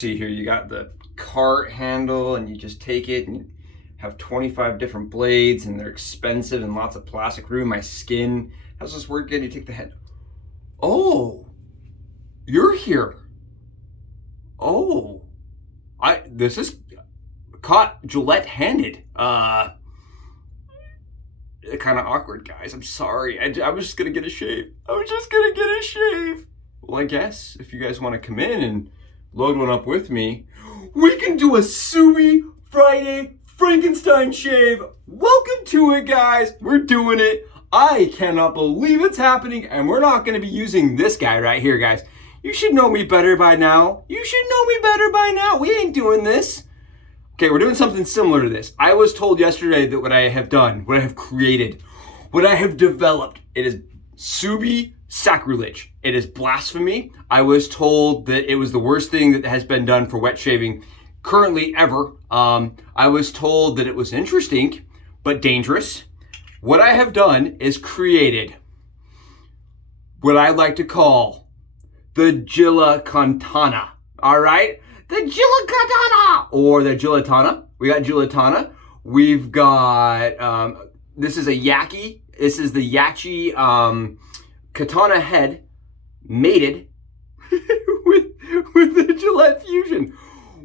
See here, you got the cart handle and you just take it and you have 25 different blades and they're expensive and lots of plastic. Ruin my skin. How's this work again? You take the head. Oh, you're here. Oh, this is caught Gillette handed. Kind of awkward, guys. I'm sorry. I was just gonna get a shave. Well, I guess if you guys want to come in and load one up with me, we can do a Subie Friday Frankenstein shave. Welcome to it, guys. We're doing it. I cannot believe it's happening, and we're not going to be using this guy right here, guys. You should know me better by now. We ain't doing this. Okay, we're doing something similar to this. I was told yesterday that what I have done, what I have created, what I have developed, it is Subie sacrilege. It is blasphemy. I was told that it was the worst thing that has been done for wet shaving currently ever. I was told that it was interesting, but dangerous. What I have done is created what I like to call the Gillette Katana. All right? The Gillette Katana or the Gillettana. We got Gillettana. We've got, this is a YAQI. This is the YAQI Katana head mated with the Gillette Fusion.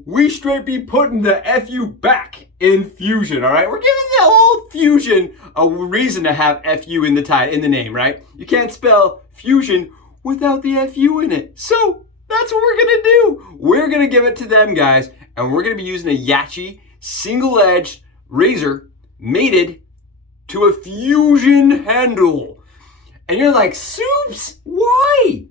We straight be putting the FU back in Fusion, all right? We're giving the old Fusion a reason to have FU in the name, right? You can't spell Fusion without the FU in it. So that's what we're gonna do. We're gonna give it to them, guys, and we're gonna be using a YAQI single-edged razor mated to a Fusion handle. And you're like, Subes, why?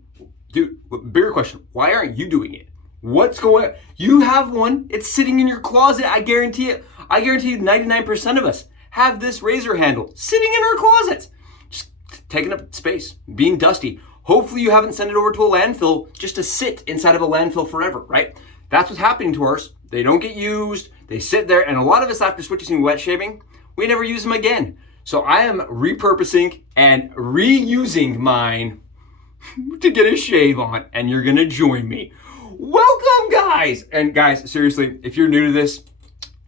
Dude, bigger question, why aren't you doing it? What's going on? You have one, it's sitting in your closet, I guarantee it. I guarantee 99% of us have this razor handle sitting in our closets, just taking up space, being dusty. Hopefully you haven't sent it over to a landfill just to sit inside of a landfill forever, right? That's what's happening to ours. They don't get used, they sit there, and a lot of us after switching to wet shaving, we never use them again. So I am repurposing and reusing mine to get a shave on, and you're gonna join me. Welcome, guys! And guys, seriously, if you're new to this,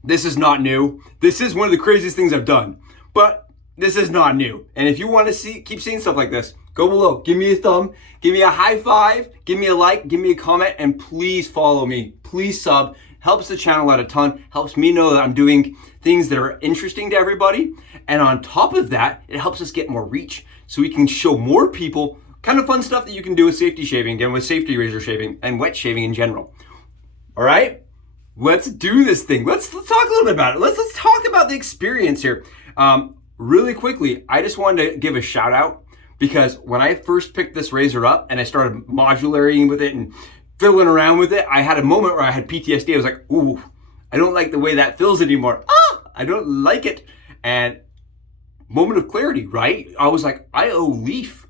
this is not new. This is one of the craziest things I've done, but this is not new. And if you want to keep seeing stuff like this, go below, give me a thumb, give me a high five, give me a like, give me a comment, and please follow me. Please sub. Helps the channel out a ton, helps me know that I'm doing things that are interesting to everybody. And on top of that, it helps us get more reach so we can show more people kind of fun stuff that you can do with safety shaving, again, with safety razor shaving and wet shaving in general. All right, let's do this thing. Let's talk a little bit about it. Let's talk about the experience here. Really quickly, I just wanted to give a shout out because when I first picked this razor up and I started modulating with it and fiddling around with it, I had a moment where I had PTSD. I was like, ooh, I don't like the way that feels anymore. I don't like it. And moment of clarity, right? I was like, I owe Leaf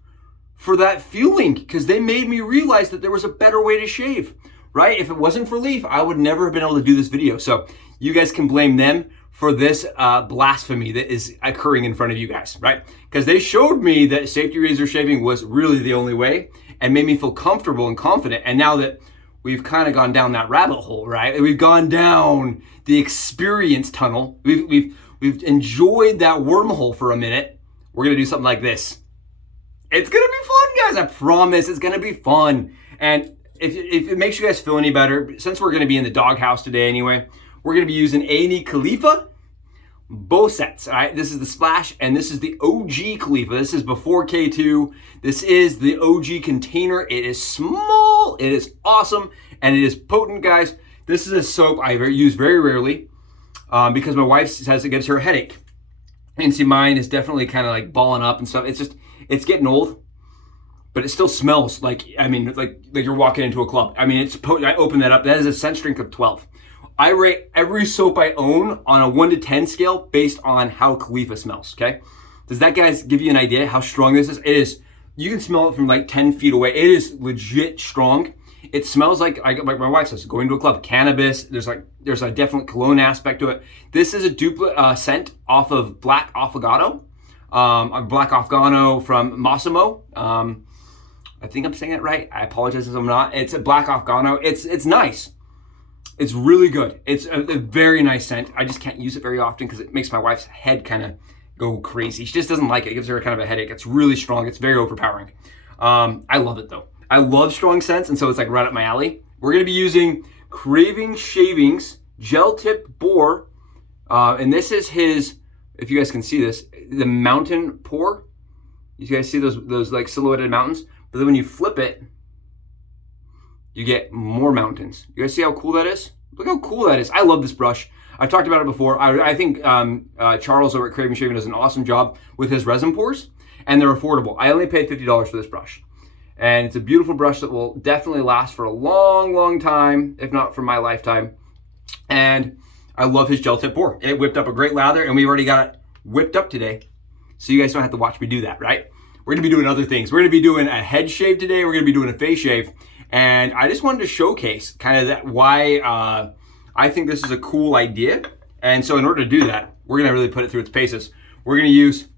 for that feeling because they made me realize that there was a better way to shave, right? If it wasn't for Leaf, I would never have been able to do this video. So you guys can blame them for this blasphemy that is occurring in front of you guys, right? Because they showed me that safety razor shaving was really the only way and made me feel comfortable and confident. And now that we've kind of gone down that rabbit hole, right? We've gone down the experience tunnel. We've enjoyed that wormhole for a minute. We're gonna do something like this. It's gonna be fun, guys. I promise it's gonna be fun. And if it makes you guys feel any better, since we're gonna be in the doghouse today anyway, we're gonna be using A&E Khalifa, both sets, all right? This is the Splash, and this is the OG Khalifa. This is before K2. This is the OG container. It is small, it is awesome, and it is potent, guys. This is a soap I use very rarely because my wife says it gives her a headache. And see, mine is definitely kind of like balling up and stuff. It's getting old, but it still smells like, I mean, like you're walking into a club. I mean, it's potent. I open that up. That is a scent strength of 12. I rate every soap I own on a 1 to 10 scale based on how Khalifa smells, okay? Does that, guys, give you an idea how strong this is? It is, you can smell it from like 10 feet away. It is legit strong. It smells like my wife says, going to a club, cannabis. There's a definite cologne aspect to it. This is a duplicate scent off of Black Affogato. Black Afgano from Massimo. I think I'm saying it right. I apologize if I'm not. It's a Black Afgano. It's nice. It's really good. It's a very nice scent. I just can't use it very often because it makes my wife's head kind of go crazy. She just doesn't like it. It gives her kind of a headache. It's really strong. It's very overpowering. I love it though. I love strong scents, and so it's like right up my alley. We're gonna be using Craving Shavings Gel Tip Boar, and this is his, if you guys can see this, the mountain pour. You guys see those like silhouetted mountains? But then when you flip it, you get more mountains. You guys see how cool that is? Look how cool that is. I love this brush. I've talked about it before. I think Charles over at Craving Shaving does an awesome job with his resin pours, and they're affordable. I only paid $50 for this brush. And it's a beautiful brush that will definitely last for a long, long time, if not for my lifetime. And I love his gel tip pour. It whipped up a great lather, and we've already got it whipped up today. So you guys don't have to watch me do that, right? We're gonna be doing other things. We're gonna be doing a head shave today. We're gonna be doing a face shave. And I just wanted to showcase kind of that why I think this is a cool idea. And so in order to do that, we're gonna really put it through its paces. We're gonna use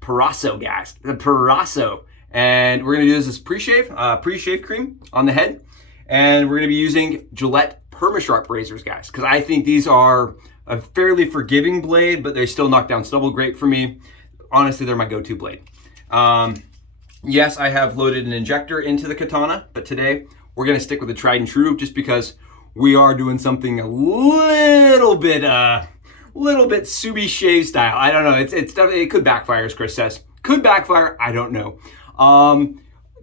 Proraso, guys, the Proraso. And we're gonna do this as pre-shave cream on the head. And we're gonna be using Gillette Permasharp razors, guys, because I think these are a fairly forgiving blade, but they still knock down stubble great for me. Honestly, they're my go-to blade. Yes, I have loaded an injector into the katana, but today we're gonna stick with the tried and true just because we are doing something a little bit Subie shave style. I don't know, it could backfire, as Chris says. Could backfire, I don't know.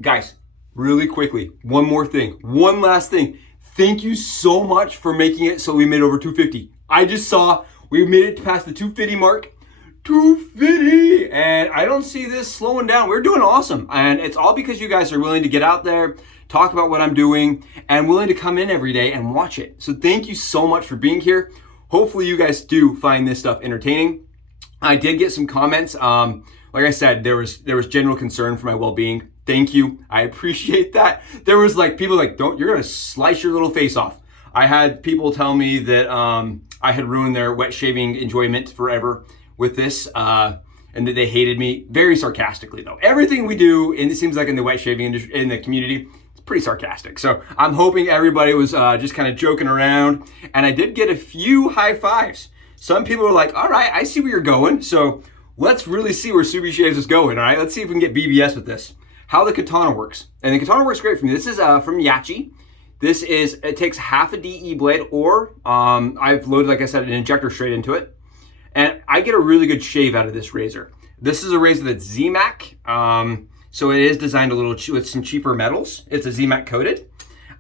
Guys, really quickly, one last thing. Thank you so much for making it so we made over 250. I just saw we made it past the 250 mark. 250, and I don't see this slowing down. We're doing awesome, and it's all because you guys are willing to get out there, talk about what I'm doing, and willing to come in every day and watch it. So thank you so much for being here. Hopefully you guys do find this stuff entertaining. I did get some comments. Like I said, there was general concern for my well-being. Thank you. I appreciate that. There was like people like, you're gonna slice your little face off. I had people tell me that I had ruined their wet shaving enjoyment forever with this, and that they hated me. Very sarcastically though. Everything we do, and it seems like in the wet shaving industry, in the community, it's pretty sarcastic. So I'm hoping everybody was just kind of joking around, and I did get a few high fives. Some people were like, all right, I see where you're going. So let's really see where Subie Shaves is going, all right? Let's see if we can get BBS with this. How the katana works. And the katana works great for me. This is from YAQI. It takes half a DE blade, or I've loaded, like I said, an injector straight into it. And I get a really good shave out of this razor. This is a razor that's ZMAC. So it is designed a little with some cheaper metals. It's a ZMAC coated.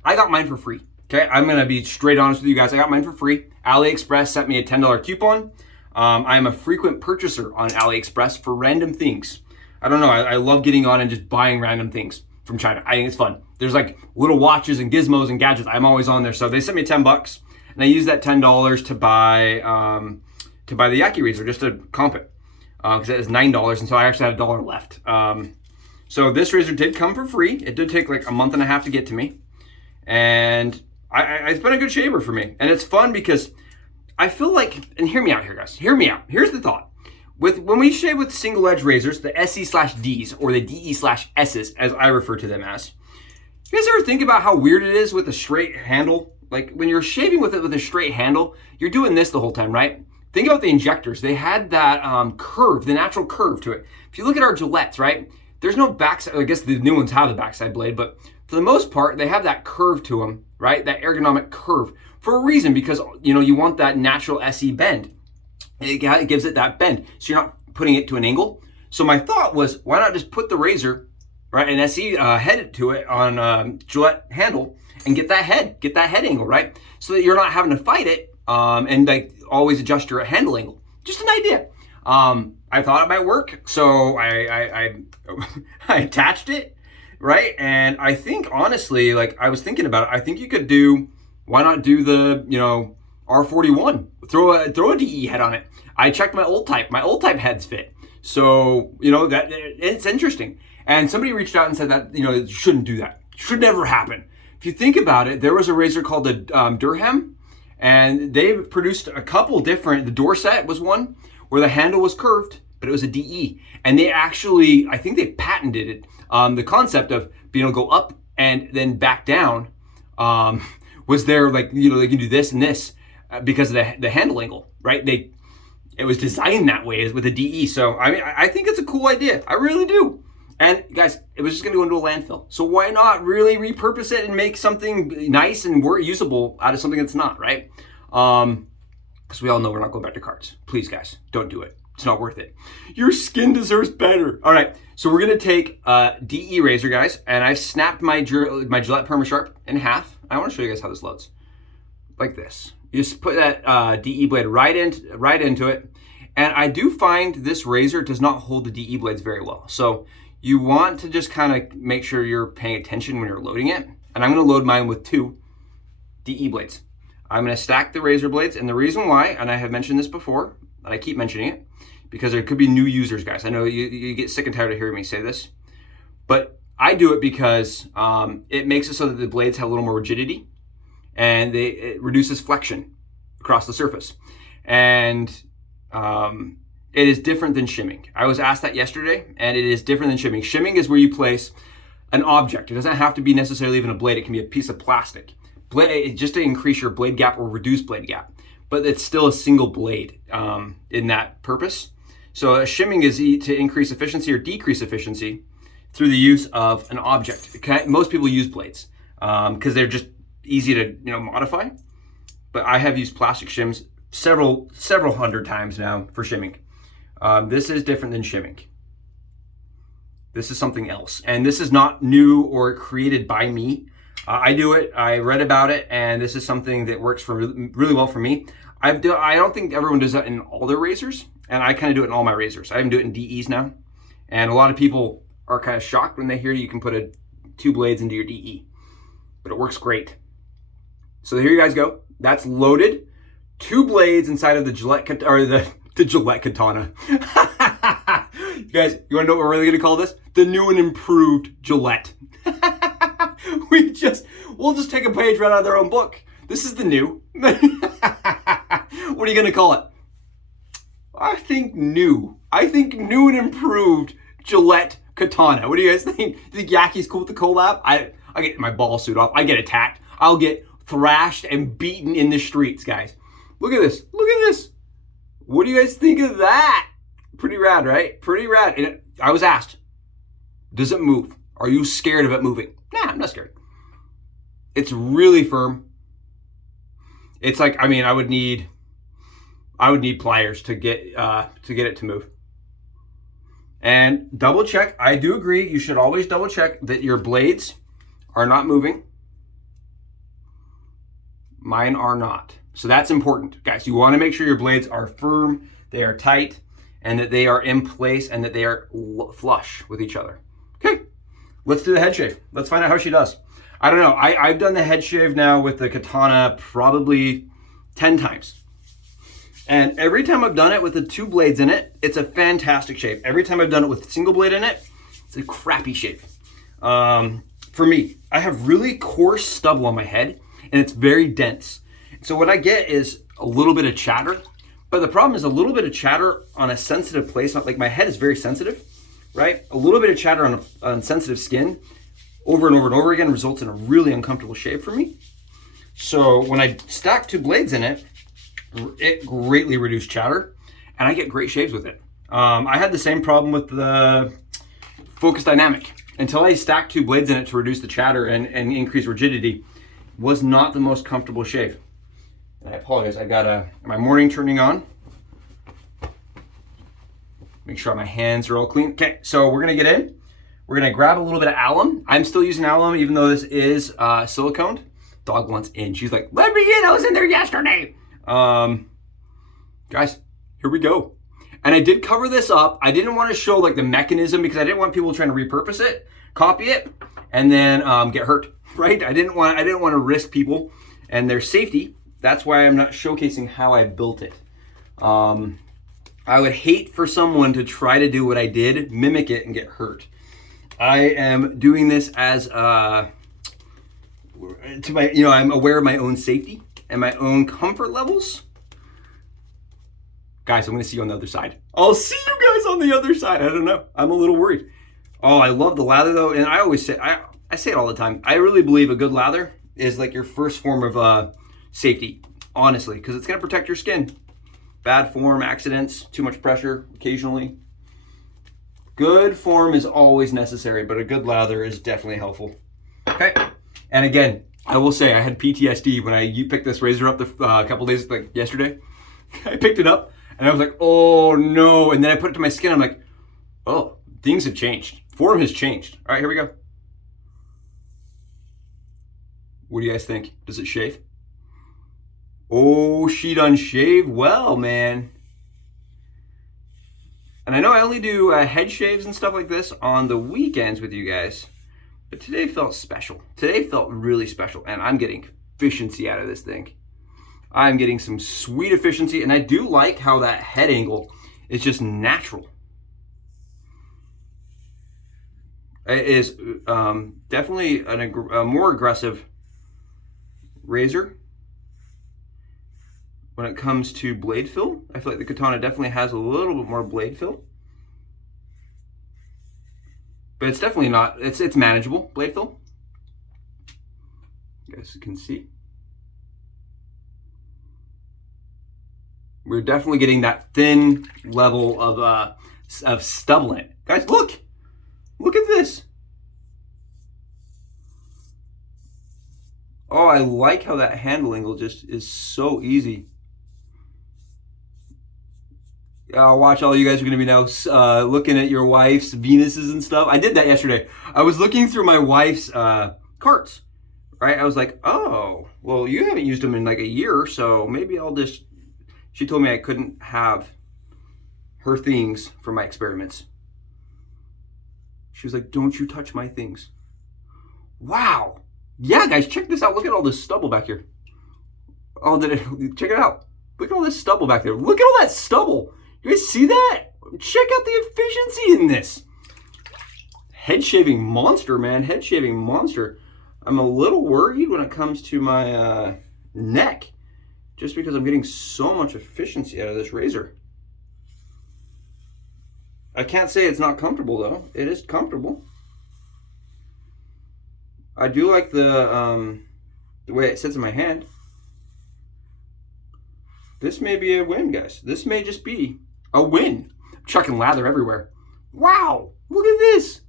I got mine for free. Okay, I'm gonna be straight honest with you guys. I got mine for free. AliExpress sent me a $10 coupon. I am a frequent purchaser on AliExpress for random things. I don't know, I love getting on and just buying random things from China. I think it's fun. There's like little watches and gizmos and gadgets. I'm always on there. So they sent me $10, and I used that $10 to buy the YAQI razor just to comp it, because it was $9, and so I actually had $1 left. So this razor did come for free. It did take like a month and a half to get to me, and it's been a good shaver for me. And it's fun because I feel like, and hear me out here, guys. Hear me out. Here's the thought. When we shave with single edge razors, the SE/Ds, or the DE/Ss, as I refer to them as, you guys ever think about how weird it is with a straight handle? Like when you're shaving with it with a straight handle, you're doing this the whole time, right? Think about the injectors. They had that curve, the natural curve to it. If you look at our Gillettes, right? There's no backside. I guess the new ones have the backside blade, but for the most part, they have that curve to them, right? That ergonomic curve for a reason, because you want that natural SE bend. It gives it that bend, so you're not putting it to an angle. So my thought was, why not just put the razor, right, an SE head to it on Gillette handle, and get that head angle, right? So that you're not having to fight it and like always adjust your handle angle. Just an idea. I thought it might work, so I attached it, right? And I think honestly, like I was thinking about it, I think you could do, why not do the R41? Throw a DE head on it. I checked my old type. My old type heads fit. So that it's interesting. And somebody reached out and said that you shouldn't do that. Should never happen. If you think about it, there was a razor called the Durham, and they produced a couple different. The Dorset was one where the handle was curved, but it was a DE, and they actually, I think they patented it. The concept of being able to go up and then back down was there like, you know, they can do this and this because of the handle angle, right? It was designed that way with a DE. So I mean, I think it's a cool idea. I really do. And guys, it was just gonna go into a landfill. So why not really repurpose it and make something nice and more usable out of something that's not, right? Because we all know we're not going back to cards. Please guys, don't do it. It's not worth it. Your skin deserves better. All right, so we're gonna take a DE razor, guys, and I snapped my Gillette Permasharp in half. I wanna show you guys how this loads. Like this. You just put that DE blade right into it. And I do find this razor does not hold the DE blades very well. So you want to just kind of make sure you're paying attention when you're loading it. And I'm gonna load mine with 2 DE blades. I'm gonna stack the razor blades, and the reason why, and I have mentioned this before, and I keep mentioning it, because there could be new users, guys. I know you get sick and tired of hearing me say this, but I do it because it makes it so that the blades have a little more rigidity, and it reduces flexion across the surface. And it is different than shimming. I was asked that yesterday, and it is different than shimming. Shimming is where you place an object. It doesn't have to be necessarily even a blade. It can be a piece of plastic. Just to increase your blade gap or reduce blade gap. But it's still a single blade in that purpose. So shimming is to increase efficiency or decrease efficiency through the use of an object. Most people use blades because they're just easy to modify. But I have used plastic shims several hundred times now for shimming. This is different than shimming. This is something else. And this is not new or created by me. I do it, I read about it, and this is something that works really well for me. I don't think everyone does that in all their razors, and I kind of do it in all my razors. I even do it in DEs now. And a lot of people are kind of shocked when they hear you can put 2 blades into your DE, but it works great. So here you guys go. That's loaded. 2 blades inside of the Gillette, or the Gillette Katana. You guys, you wanna know what we're really gonna call this? The new and improved Gillette. We'll just take a page right out of their own book. This is the new. What are you gonna call it? I think new and improved Gillette Katana. What do you guys think? You think YAQI's cool with the collab? I get my ball suit off. I get attacked. I'll get thrashed and beaten in the streets, guys. Look at this. Look at this. What do you guys think of that? Pretty rad, right? Pretty rad. And I was asked, does it move? Are you scared of it moving? Nah, I'm not scared. It's really firm. It's like, I mean, I would need pliers to get it to move. And double check. I do agree. You should always double check that your blades are not moving. Mine are not. So that's important, guys. You want to make sure your blades are firm, they are tight, and that they are in place, and that they are flush with each other. Okay, let's do the head shave. Let's find out how she does. I don't know. I've done the head shave now with the Katana probably 10 times. And every time I've done it with the 2 blades in it, it's a fantastic shave. Every time I've done it with a single blade in it, it's a crappy shave. For me, I have really coarse stubble on my head, and it's very dense. So what I get is a little bit of chatter, but the problem is a little bit of chatter on a sensitive place. Like my head is very sensitive, right? A little bit of chatter on sensitive skin over and over and over again results in a really uncomfortable shave for me. So when I stack 2 blades in it, it greatly reduced chatter, and I get great shaves with it. I had the same problem with the Focus Dynamic. Until I stacked 2 blades in it to reduce the chatter and increase rigidity, was not the most comfortable shave. And I apologize, I got my morning turning on. Make sure my hands are all clean. Okay, so we're gonna get in. We're gonna grab a little bit of alum. I'm still using alum, even though this is siliconed. Dog wants in. She's like, let me in, I was in there yesterday. Guys, here we go. And I did cover this up. I didn't want to show like the mechanism because I didn't want people trying to repurpose it, copy it, and then get hurt, right? I didn't want to risk people and their safety. That's why I'm not showcasing how I built it. I would hate for someone to try to do what I did, mimic it, and get hurt. I am doing this as I'm aware of my own safety and my own comfort levels. Guys, I'm gonna see you on the other side. I'll see you guys on the other side. I don't know. I'm a little worried. Oh, I love the lather though, and I always say, I say it all the time. I really believe a good lather is like your first form of safety, honestly, because it's gonna protect your skin. Bad form, accidents, too much pressure occasionally. Good form is always necessary, but a good lather is definitely helpful. Okay, and again, I will say I had PTSD when you picked this razor up a couple days, like yesterday. I picked it up and I was like, oh no, and then I put it to my skin. I'm like, oh, things have changed. Form has changed. All right, here we go. What do you guys think? Does it shave? Oh, she done shave well, man. And I know I only do head shaves and stuff like this on the weekends with you guys, but today felt special. Today felt really special, and I'm getting efficiency out of this thing. I'm getting some sweet efficiency, and I do like how that head angle is just natural. It is definitely a more aggressive razor when it comes to blade fill. I feel like the Katana definitely has a little bit more blade fill, but it's definitely not, it's manageable blade fill. You guys can see. We're definitely getting that thin level of stubble in it. Guys, look at this. Oh, I like how that handle angle just is so easy. Watch, all you guys are going to be now looking at your wife's Venuses and stuff. I did that yesterday. I was looking through my wife's carts, right? I was like, oh, well, you haven't used them in like a year, so maybe I'll just... She told me I couldn't have her things for my experiments. She was like, don't you touch my things. Wow. Yeah, guys, check this out. Look at all this stubble back here. Oh, check it out. Look at all this stubble back there. Look at all that stubble. You guys see that? Check out the efficiency in this. Head shaving monster, man. Head shaving monster. I'm a little worried when it comes to my neck, just because I'm getting so much efficiency out of this razor. I can't say it's not comfortable though. It is comfortable. I do like the way it sits in my hand. This may be a win, guys. This may just be a win. I'm chucking lather everywhere. Wow, look at this.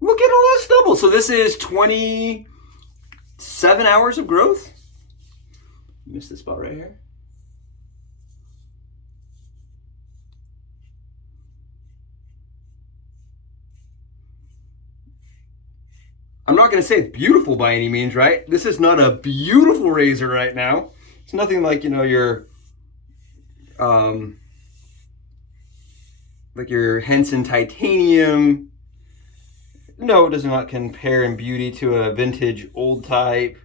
Look at all that stubble. So this is 27 hours of growth. Missed this spot right here. I'm not going to say it's beautiful by any means, right? This is not a beautiful razor right now. It's nothing like, you know, your Henson titanium. No, it does not compare in beauty to a vintage old type,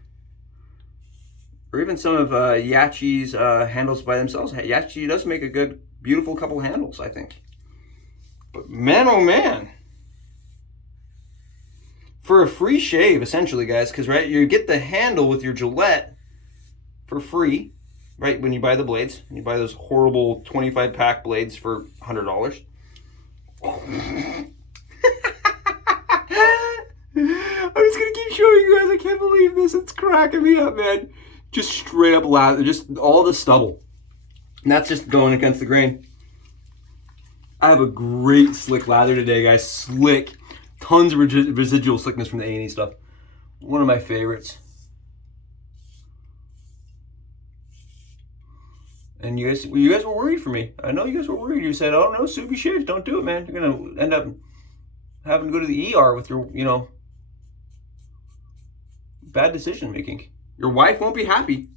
or even some of YAQI's handles by themselves. YAQI does make a good, beautiful couple handles, I think. But man, oh man. For a free shave, essentially, guys, because, right, you get the handle with your Gillette for free, right, when you buy the blades. You buy those horrible 25-pack blades for $100. I'm just going to keep showing you guys. I can't believe this. It's cracking me up, man. Just straight up lather, just all the stubble. And that's just going against the grain. I have a great slick lather today, guys. Slick. Tons of residual slickness from the A&E stuff. One of my favorites. And you guys were worried for me. I know you guys were worried. You said, oh no, Subie shaves, don't do it, man. You're going to end up having to go to the ER with your, you know, bad decision making. Your wife won't be happy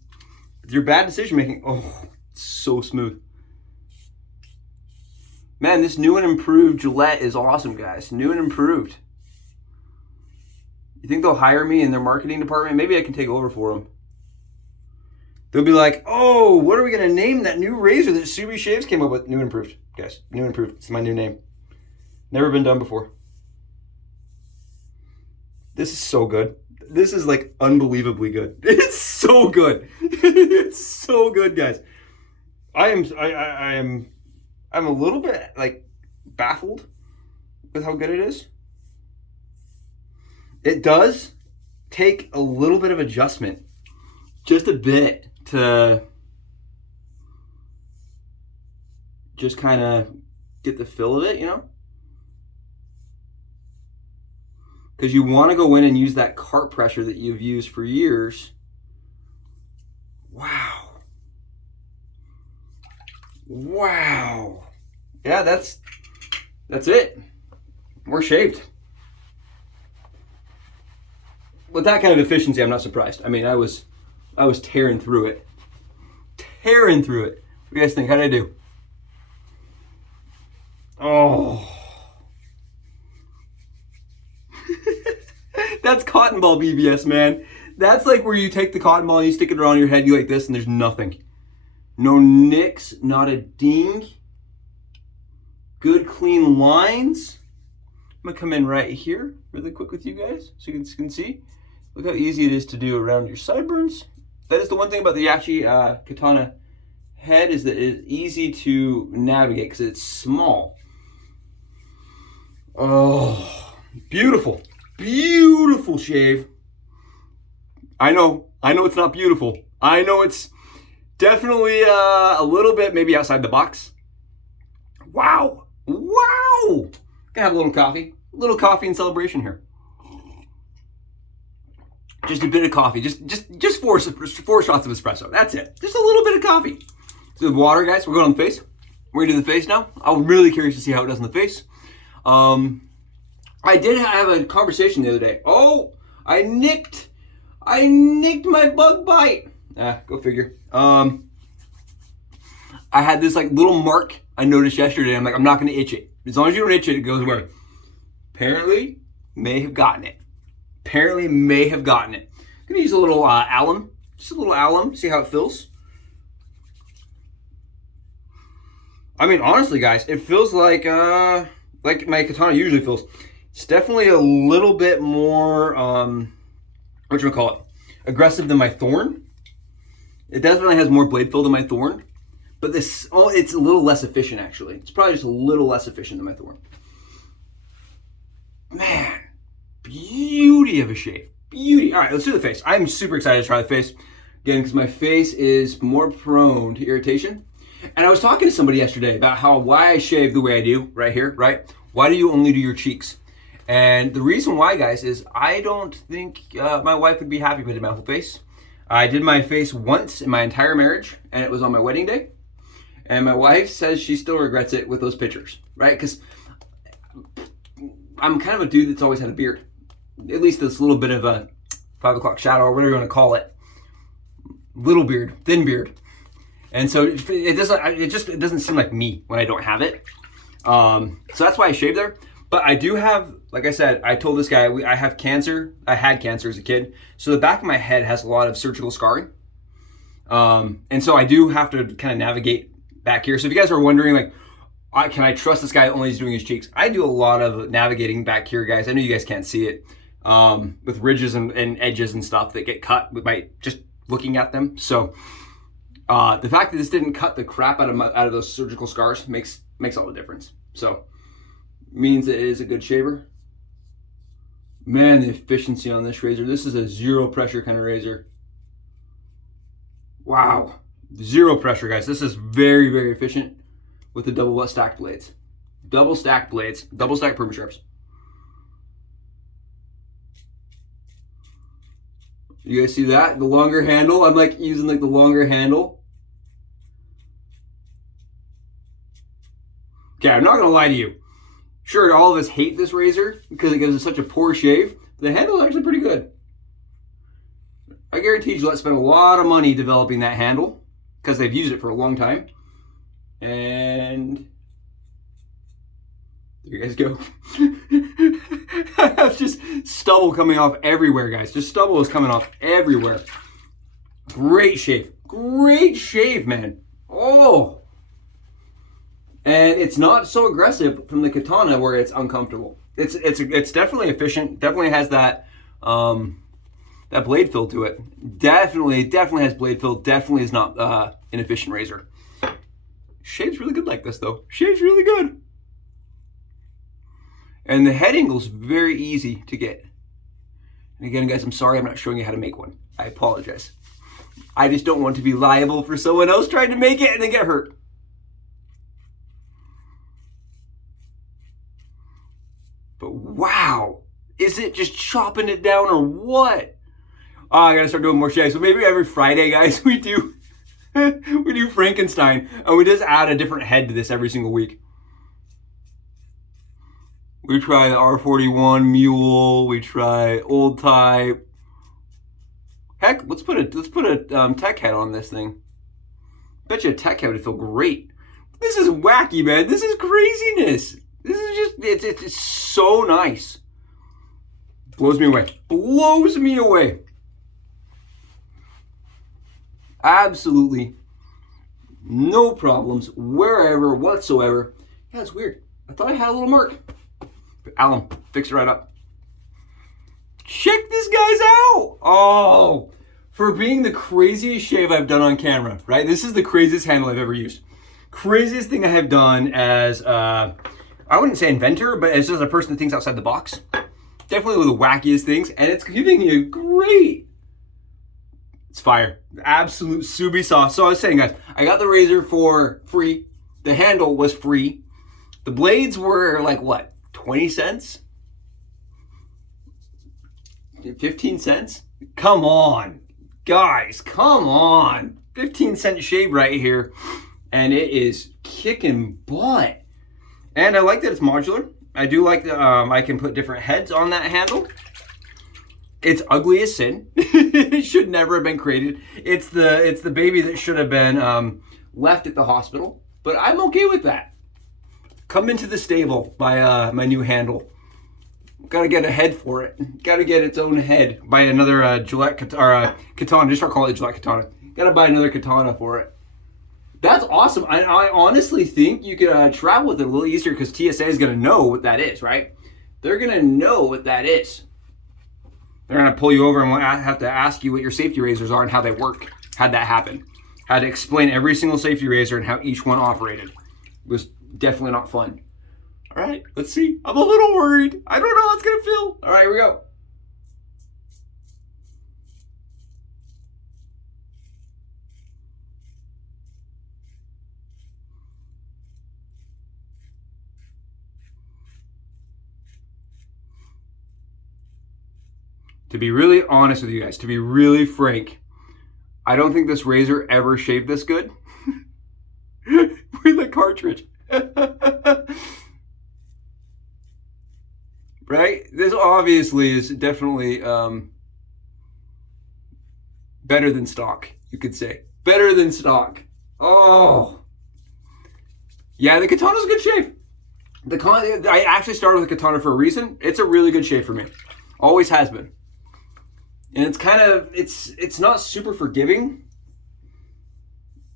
with your bad decision making. Oh, it's so smooth. Man, this new and improved Gillette is awesome, guys. New and improved. You think they'll hire me in their marketing department? Maybe I can take over for them. They'll be like, oh, what are we going to name that new razor that Subie Shaves came up with? New and improved, guys. New and improved. It's my new name. Never been done before. This is so good. This is like unbelievably good. It's so good. It's so good, guys. I'm a little bit like baffled with how good it is. It does take a little bit of adjustment, just a bit, to just kind of get the feel of it, you know? Because you want to go in and use that cart pressure that you've used for years. Wow. Wow. Yeah, that's it. We're shaved. With that kind of efficiency, I'm not surprised. I mean, I was tearing through it. Tearing through it. What do you guys think? How did I do? Oh. That's cotton ball BBS, man. That's like where you take the cotton ball and you stick it around your head, you like this, and there's nothing. No nicks, not a ding. Good clean lines. I'm gonna come in right here really quick with you guys so you can see. Look how easy it is to do around your sideburns. That is the one thing about the YAQI Katana head, is that it is easy to navigate because it's small. Oh, beautiful. Beautiful shave. I know it's not beautiful. I know it's definitely a little bit maybe outside the box. Wow. Wow. Gonna have a little coffee and celebration here. Just a bit of coffee, just four shots of espresso. That's it. Just a little bit of coffee. So the water, guys, we're going on the face. We're gonna do the face now. I'm really curious to see how it does on the face. I did have a conversation the other day. Oh, I nicked my bug bite. Go figure. I had this like little mark I noticed yesterday. I'm like, I'm not gonna itch it. As long as you don't itch it, it goes away. Apparently, may have gotten it. I'm gonna use a little alum. Just a little alum, see how it feels. I mean, honestly, guys, it feels like my katana usually feels. It's definitely a little bit more, aggressive than my thorn. It definitely has more blade fill than my thorn, but it's a little less efficient, actually. It's probably just a little less efficient than my thorn. Man, beauty of a shave. Beauty. All right, let's do the face. I'm super excited to try the face. Again, because my face is more prone to irritation. And I was talking to somebody yesterday about why I shave the way I do right here, right? Why do you only do your cheeks? And the reason why, guys, is I don't think my wife would be happy with my whole face. I did my face once in my entire marriage, and it was on my wedding day. And my wife says she still regrets it with those pictures, right? Because I'm kind of a dude that's always had a beard. At least this little bit of a 5 o'clock shadow, or whatever you want to call it. Little beard, thin beard. And so it doesn't seem like me when I don't have it. So that's why I shave there. But I do have, like I said, I told this guy, I have cancer. I had cancer as a kid. So the back of my head has a lot of surgical scarring. And so I do have to kind of navigate back here. So if you guys are wondering, like, can I trust this guy only he's doing his cheeks? I do a lot of navigating back here, guys. I know you guys can't see it, with ridges and edges and stuff that get cut with my just looking at them. So the fact that this didn't cut the crap out of those surgical scars makes all the difference. So means that it is a good shaver. Man, the efficiency on this razor. This is a zero pressure kind of razor. Wow. Zero pressure, guys. This is very, very efficient with the double stacked blades. Double stacked blades, double stacked Permasharps. You guys see that? The longer handle. I'm like using like the longer handle. Okay, I'm not gonna lie to you. Sure, all of us hate this razor because it gives us such a poor shave. The handle is actually pretty good. I guarantee Gillette spent a lot of money developing that handle because they've used it for a long time. And there you guys go. I have just stubble coming off everywhere, guys. Just stubble is coming off everywhere. Great shave. Great shave, man. Oh. And it's not so aggressive from the katana where it's uncomfortable. It's definitely efficient. Definitely has that that blade fill to it. Definitely has blade fill. Definitely is not an efficient razor. Shaves really good like this though. Shaves really good. And the head angle's very easy to get. And again, guys, I'm sorry I'm not showing you how to make one. I apologize. I just don't want to be liable for someone else trying to make it and then get hurt. But wow, is it just chopping it down or what? Oh, I gotta start doing more shaves. So maybe every Friday, guys, we do Frankenstein, and we just add a different head to this every single week. We try the R41 Mule. We try Old Type. Heck, let's put a tech head on this thing. Bet you a tech head would feel great. This is wacky, man. This is craziness. This is just, it's so nice. Blows me away. Blows me away. Absolutely no problems wherever whatsoever. Yeah, it's weird. I thought I had a little mark. Alan, fix it right up. Check this guy's out. Oh, for being the craziest shave I've done on camera, right? This is the craziest handle I've ever used. Craziest thing I have done as, I wouldn't say inventor, but as just a person that thinks outside the box. Definitely one of the wackiest things, and it's giving you great. It's fire. Absolute Subie sauce. So I was saying, guys, I got the razor for free. The handle was free. The blades were like what? 20 cents? 15 cents? Come on. Guys, come on. 15-cent shave right here. And it is kicking butt. And I like that it's modular. I do like that I can put different heads on that handle. It's ugly as sin. It should never have been created. It's the baby that should have been left at the hospital. But I'm okay with that. Come into the stable, my new handle. Gotta get a head for it. Gotta get its own head. Buy another Gillette Katana. Just start calling it Gillette Katana. Gotta buy another katana for it. That's awesome. I honestly think you could travel with it a little easier because TSA is gonna know what that is, right? They're gonna know what that is. They're gonna pull you over and have to ask you what your safety razors are and how they work. How'd that happen? Had to explain every single safety razor and how each one operated. It was definitely not fun. All right, let's see. I'm a little worried. I don't know how it's gonna feel. All right, here we go. To be really honest with you guys, to be really frank, I don't think this razor ever shaved this good with a cartridge. Right? This obviously is definitely better than stock, you could say. Better than stock. Oh. Yeah, the katana's a good shave. I actually started with the katana for a reason. It's a really good shave for me. Always has been. And it's kind of, it's not super forgiving.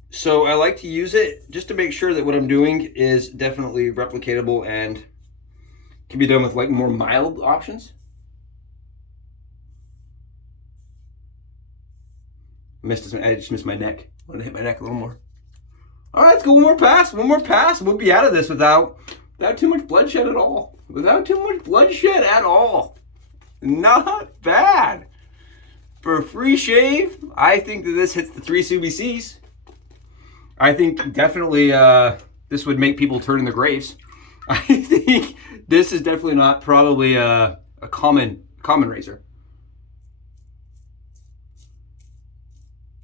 So I like to use it just to make sure that what I'm doing is definitely replicatable and can be done with like more mild options. I just missed my neck. I want to hit my neck a little more. All right, let's go one more pass. One more pass. We'll be out of this without too much bloodshed at all. Without too much bloodshed at all. Not bad. For a free shave, I think that this hits the 3 Subie Cs. I think definitely this would make people turn in their graves. I think this is definitely not probably a common razor.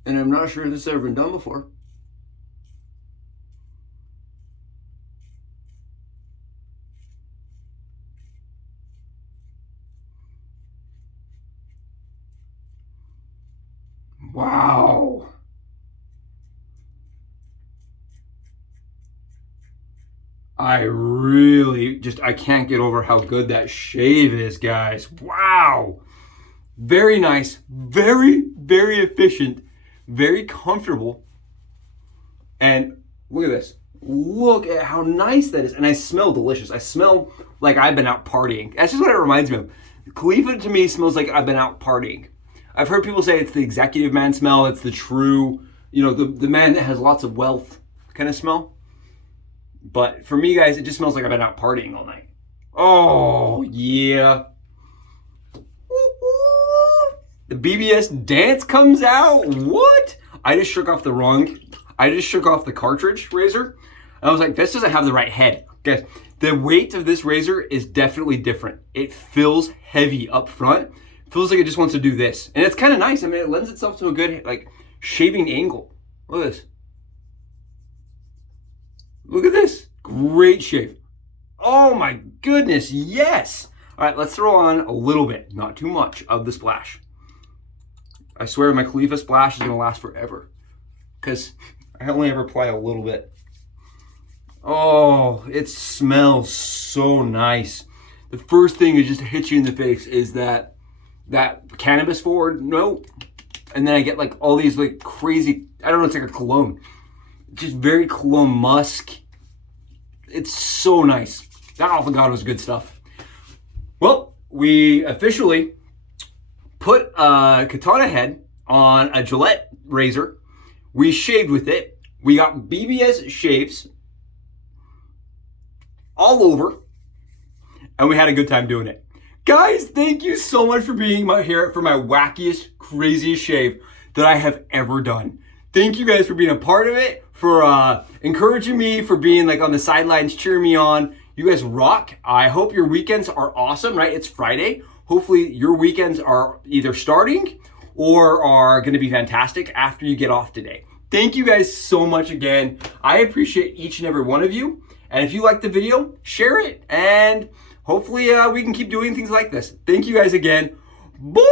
And I'm not sure if this has ever been done before. Wow. I can't get over how good that shave is, guys. Wow. Very nice, very, very efficient, very comfortable. And look at this. Look at how nice that is. And I smell delicious. I smell like I've been out partying. That's just what it reminds me of. Khalifa to me smells like I've been out partying. I've heard people say it's the executive man smell. It's the true, the man that has lots of wealth kind of smell. But for me, guys, it just smells like I've been out partying all night. Oh, yeah. The BBS dance comes out. What? I just shook off the cartridge razor. I was like, this doesn't have the right head. Guys, the weight of this razor is definitely different. It feels heavy up front. Feels like it just wants to do this. And it's kind of nice. I mean, it lends itself to a good like shaving angle. Look at this. Look at this. Great shave. Oh my goodness, yes. All right, let's throw on a little bit, not too much, of the splash. I swear my Khalifa splash is gonna last forever because I only ever apply a little bit. Oh, it smells so nice. The first thing is just to hit you in the face is that cannabis forward note. And then I get like all these like crazy, I don't know, it's like a cologne. Just very cologne musk. It's so nice. That avocado is good stuff. Well, we officially put a katana head on a Gillette razor. We shaved with it. We got BBS shaves all over, and we had a good time doing it. Guys, thank you so much for being here for my wackiest, craziest shave that I have ever done. Thank you guys for being a part of it, for encouraging me, for being like on the sidelines, cheering me on. You guys rock. I hope your weekends are awesome, right? It's Friday. Hopefully your weekends are either starting or are gonna be fantastic after you get off today. Thank you guys so much again. I appreciate each and every one of you. And if you liked the video, share it. And hopefully we can keep doing things like this. Thank you guys again. Boar!